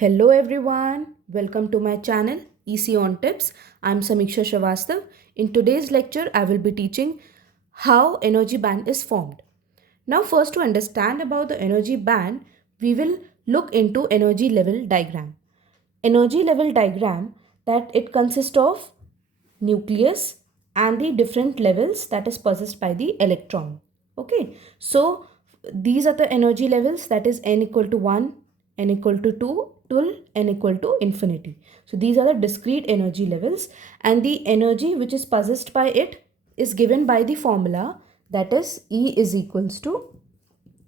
Hello everyone, welcome to my channel EC on Tips. I'm Samiksha Shrivastava. In today's lecture, I will be teaching how energy band is formed. Now first, to understand about the energy band, we will look into energy level diagram. Energy level diagram, that it consists of nucleus and the different levels that is possessed by the electron. Okay, so these are the energy levels, that is n equal to 1, n equal to 2 till n equal to infinity. So these are the discrete energy levels, and the energy which is possessed by it is given by the formula, that is E is equals to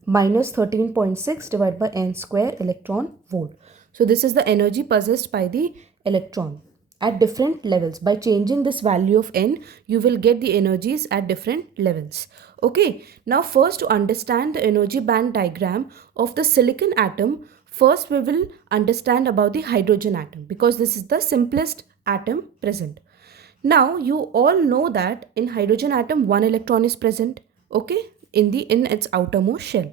minus 13.6 divided by n square electron volt. So this is the energy possessed by the electron at different levels. By changing this value of n, you will get the energies at different levels. Okay, now first, to understand the energy band diagram of the silicon atom, first we will understand about the hydrogen atom, because this is the simplest atom present. Now you all know that in hydrogen atom one electron is present, okay, in its outermost shell.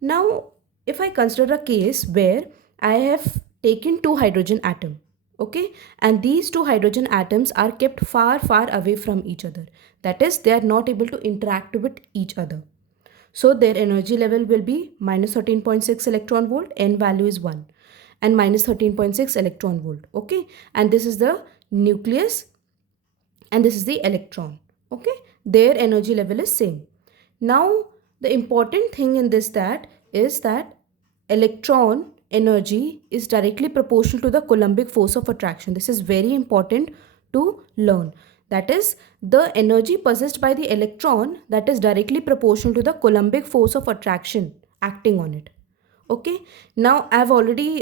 Now if I consider a case where I have taken two hydrogen atom, okay, and these two hydrogen atoms are kept far away from each other, that is they are not able to interact with each other. So their energy level will be minus 13.6 electron volt, n value is 1, and minus 13.6 electron volt, okay, and this is the nucleus and this is the electron. Okay, their energy level is same. Now the important thing in this that is that electron energy is directly proportional to the Coulombic force of attraction. This is very important to learn. That is, the energy possessed by the electron, that is directly proportional to the Coulombic force of attraction acting on it. Okay, now I've already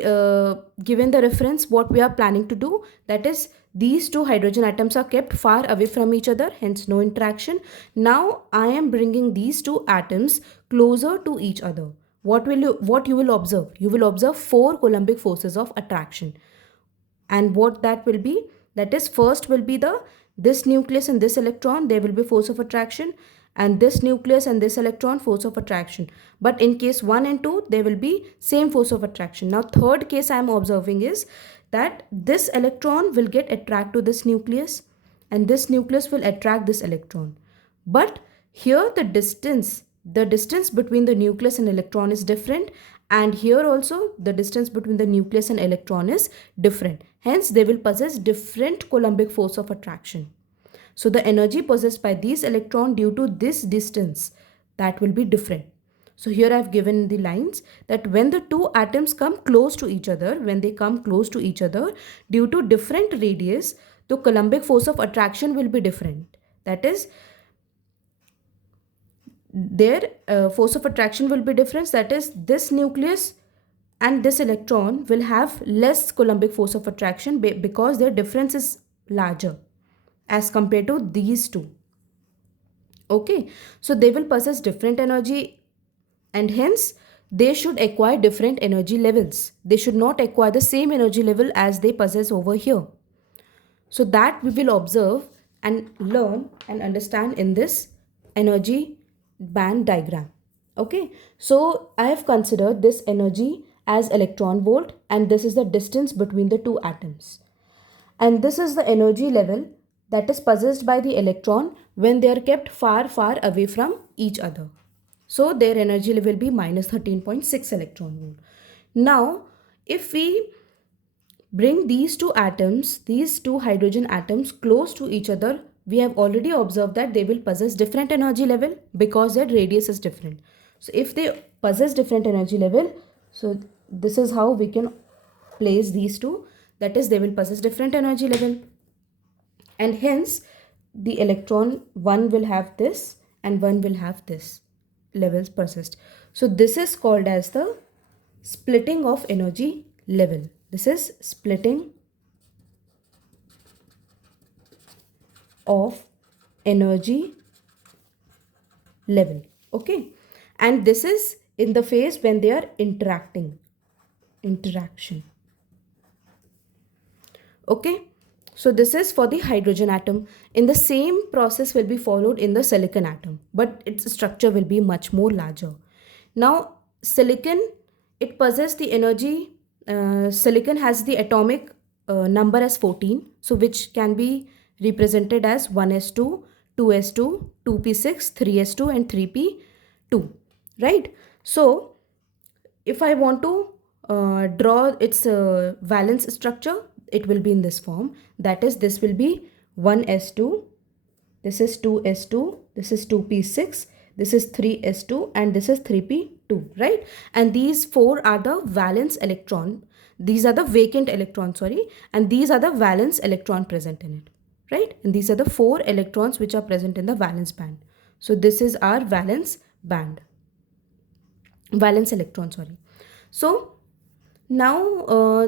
given the reference what we are planning to do, that is these two hydrogen atoms are kept far away from each other, hence no interaction. Now I am bringing these two atoms closer to each other. What you will observe? You will observe four Coulombic forces of attraction. And what that will be, that is first will be the this nucleus and this electron, there will be force of attraction, and this nucleus and this electron force of attraction. But in case 1 and 2, there will be same force of attraction. Now third case I am observing is that this electron will get attract to this nucleus and this nucleus will attract this electron. But here the distance between the nucleus and electron is different, and here also the distance between the nucleus and electron is different. Hence they will possess different Coulombic force of attraction. So the energy possessed by these electron due to this distance, that will be different. So here I have given the lines that when the two atoms come close to each other, due to different radius, the Coulombic force of attraction will be different. That is, their force of attraction will be different. That is, this nucleus and this electron will have less Coulombic force of attraction because their difference is larger as compared to these two. Okay, so they will possess different energy, and hence they should acquire different energy levels. They should not acquire the same energy level as they possess over here. So that we will observe and learn and understand in this energy band diagram. Okay, so I have considered this energy as electron volt, and this is the distance between the two atoms. And this is the energy level that is possessed by the electron when they are kept far away from each other. So their energy level will be minus 13.6 electron volt. Now, if we bring these two atoms, these two hydrogen atoms close to each other, we have already observed that they will possess different energy level because their radius is different. So if they possess different energy level, so this is how we can place these two, that is they will possess different energy level, and hence the electron one will have this and one will have this levels possessed. So this is called as the splitting of energy level. This is splitting of energy level. Okay, and this is in the phase when they are interaction. Okay, so this is for the hydrogen atom. In the same process will be followed in the silicon atom, but its structure will be much more larger. Now silicon, it possesses the energy silicon has the atomic number as 14, so which can be represented as 1s2, 2s2, 2p6, 3s2 and 3p2, right? So if I want to draw its valence structure, it will be in this form. That is, this will be 1s2, this is 2s2, this is 2p6, this is 3s2 and this is 3p2, right? And these four are the valence electron. These are the vacant electron, sorry, and these are the valence electron present in it, right? And these are the four electrons which are present in the valence band. So this is our valence band, valence electron, sorry. So now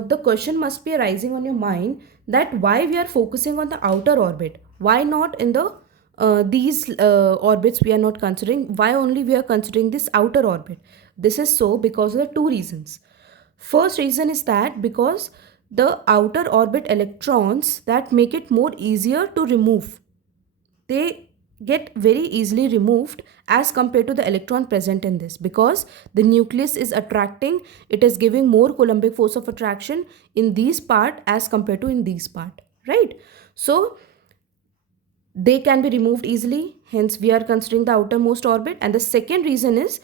the question must be arising on your mind that why we are focusing on the outer orbit, why not in the these orbits we are not considering, why only we are considering this outer orbit. This is so because of the two reasons. First reason is that because the outer orbit electrons that make it more easier to remove, they get very easily removed as compared to the electron present in this, because the nucleus is attracting, it is giving more coulombic force of attraction in these part as compared to in these part, right? So they can be removed easily, hence we are considering the outermost orbit. And the second reason is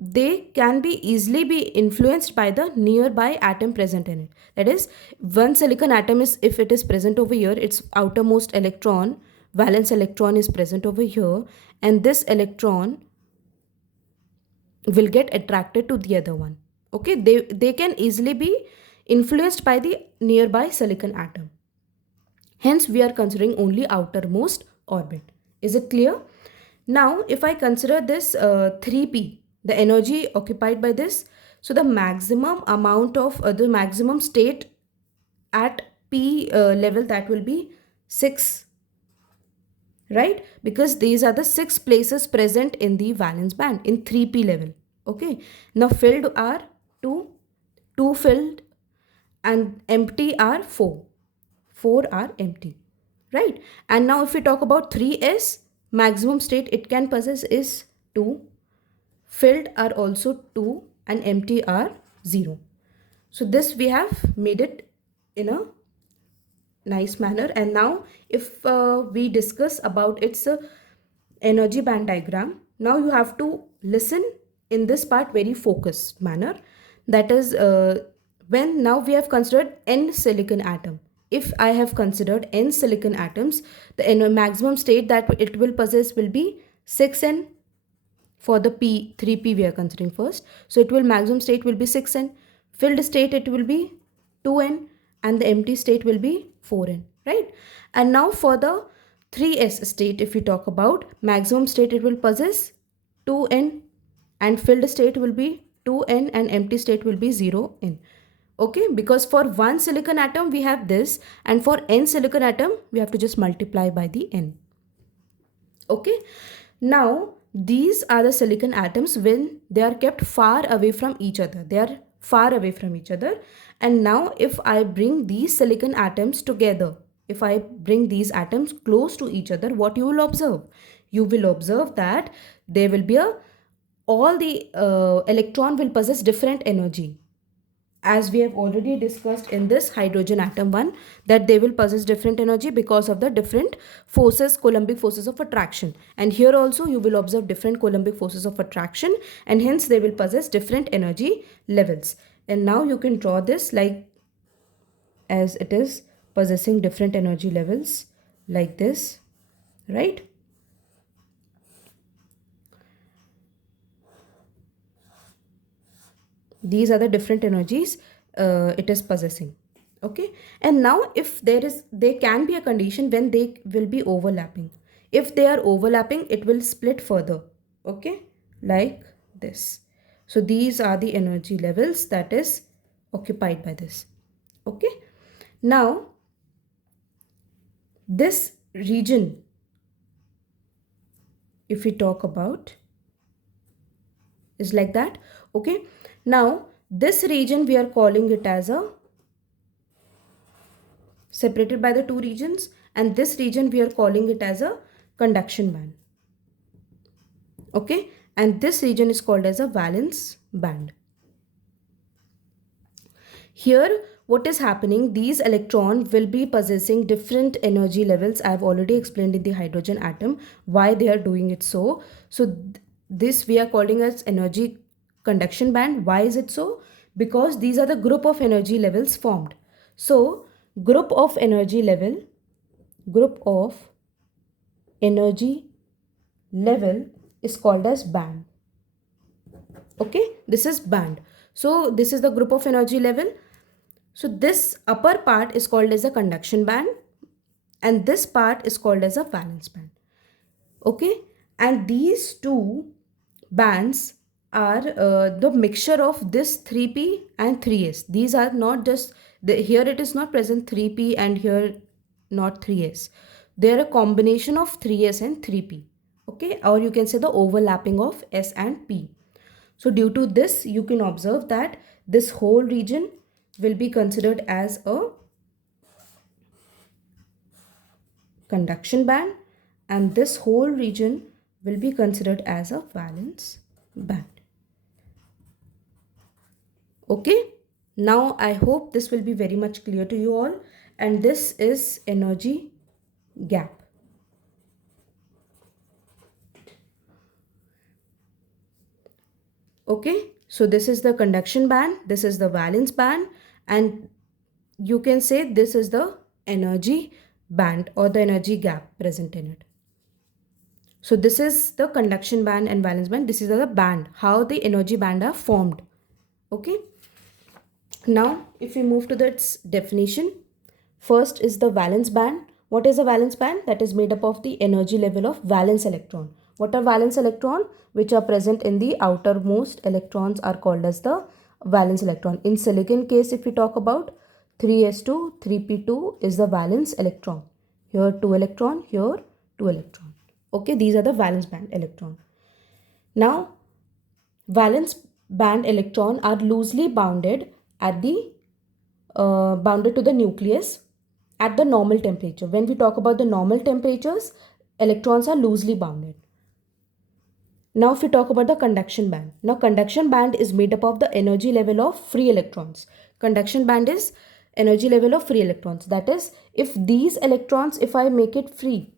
they can be easily be influenced by the nearby atom present in it. That is, one silicon atom is, if it is present over here, its outermost electron, valence electron is present over here, and this electron will get attracted to the other one. Okay, they can easily be influenced by the nearby silicon atom. Hence, we are considering only outermost orbit. Is it clear? Now, if I consider this 3p, the energy occupied by this, so the maximum amount of the maximum state at p level, that will be 6, right? Because these are the 6 places present in the valence band in 3p level. Okay. Now filled are 2, 2 filled, and empty are 4. 4 are empty, right? And now if we talk about 3s, maximum state it can possess is 2, filled are also 2 and empty are 0. So this we have made it in a nice manner. And now if we discuss about its energy band diagram, now you have to listen in this part very focused manner. That is, when now we have considered n silicon atom, if I have considered n silicon atoms, the maximum state that it will possess will be 6n. For the p 3p we are considering first, so it will maximum state will be 6n, filled state it will be 2n, and the empty state will be 4n, right? And now for the 3s state, if we talk about, maximum state it will possess 2n, and filled state will be 2n, and empty state will be 0n. Okay, because for one silicon atom we have this, and for n silicon atom we have to just multiply by the n. Okay, now these are the silicon atoms when they are kept far away from each other. They are far away from each other. And now if I bring these silicon atoms together, if I bring these atoms close to each other, what you will observe? You will observe that there will be all the electron will possess different energy, as we have already discussed in this hydrogen atom one, that they will possess different energy because of the different forces, coulombic forces of attraction. And here also you will observe different coulombic forces of attraction, and hence they will possess different energy levels. And now you can draw this like as it is possessing different energy levels like this, right? These are the different energies it is possessing. Okay, and now if there can be a condition when they will be overlapping. If they are overlapping, it will split further. Okay, like this. So these are the energy levels that is occupied by this. Okay, now this region, if we talk about, is like that. Okay, now this region we are calling it as a separated by the two regions, and this region we are calling it as a conduction band. Okay, and this region is called as a valence band. Here, what is happening, these electrons will be possessing different energy levels. I've already explained in the hydrogen atom why they are doing it so. So this we are calling as energy conduction band. Why is it so? Because these are the group of energy levels formed. So group of energy level is called as band. Okay, this is band. So this is the group of energy level. So this upper part is called as a conduction band and this part is called as a valence band. Okay, and these two bands are the mixture of this 3p and 3s. These are not just here it is not present 3p and here not 3s. They are a combination of 3s and 3p. Okay, or you can say the overlapping of s and p. So due to this, you can observe that this whole region will be considered as a conduction band and this whole region will be considered as a valence band. Okay, now I hope this will be very much clear to you all, and this is energy gap. Okay, so this is the conduction band, this is the valence band, and you can say this is the energy band or the energy gap present in it. So this is the conduction band and valence band. This is the band, how the energy band are formed. Okay. Now, if we move to its definition, first is the valence band. What is a valence band? That is made up of the energy level of valence electron. What are valence electron? Which are present in the outermost electrons are called as the valence electron. In silicon case, if we talk about 3s2, 3p2 is the valence electron. Here 2 electron, here 2 electron. Okay, these are the valence band electron. Now, valence band electron are loosely bounded at the bounded to the nucleus at the normal temperature. When we talk about the normal temperatures, electrons are loosely bounded. Now if we talk about the conduction band. Now conduction band is made up of the energy level of free electrons. Conduction band is energy level of free electrons. That is, if these electrons, if I make it free,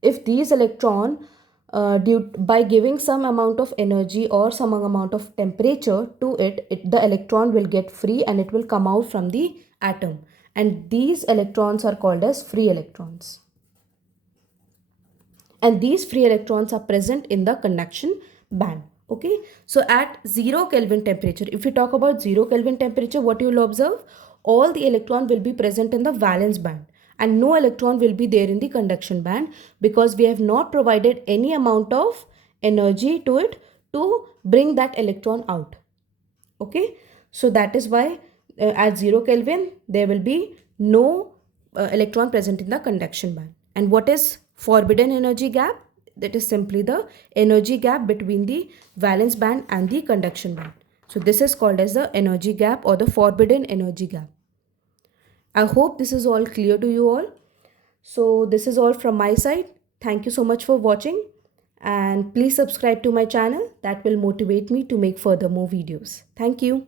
if these electron by giving some amount of energy or some amount of temperature to it, the electron will get free and it will come out from the atom, and these electrons are called as free electrons, and these free electrons are present in the conduction band. Okay, so at 0 Kelvin temperature, if we talk about 0 Kelvin temperature, what you will observe, all the electron will be present in the valence band and no electron will be there in the conduction band, because we have not provided any amount of energy to it to bring that electron out. Okay, so that is why at 0 Kelvin there will be no electron present in the conduction band. And what is forbidden energy gap? That is simply the energy gap between the valence band and the conduction band. So this is called as the energy gap or the forbidden energy gap. I hope this is all clear to you all. So this is all from my side. Thank you so much for watching, and please subscribe to my channel. That will motivate me to make further more videos. Thank you.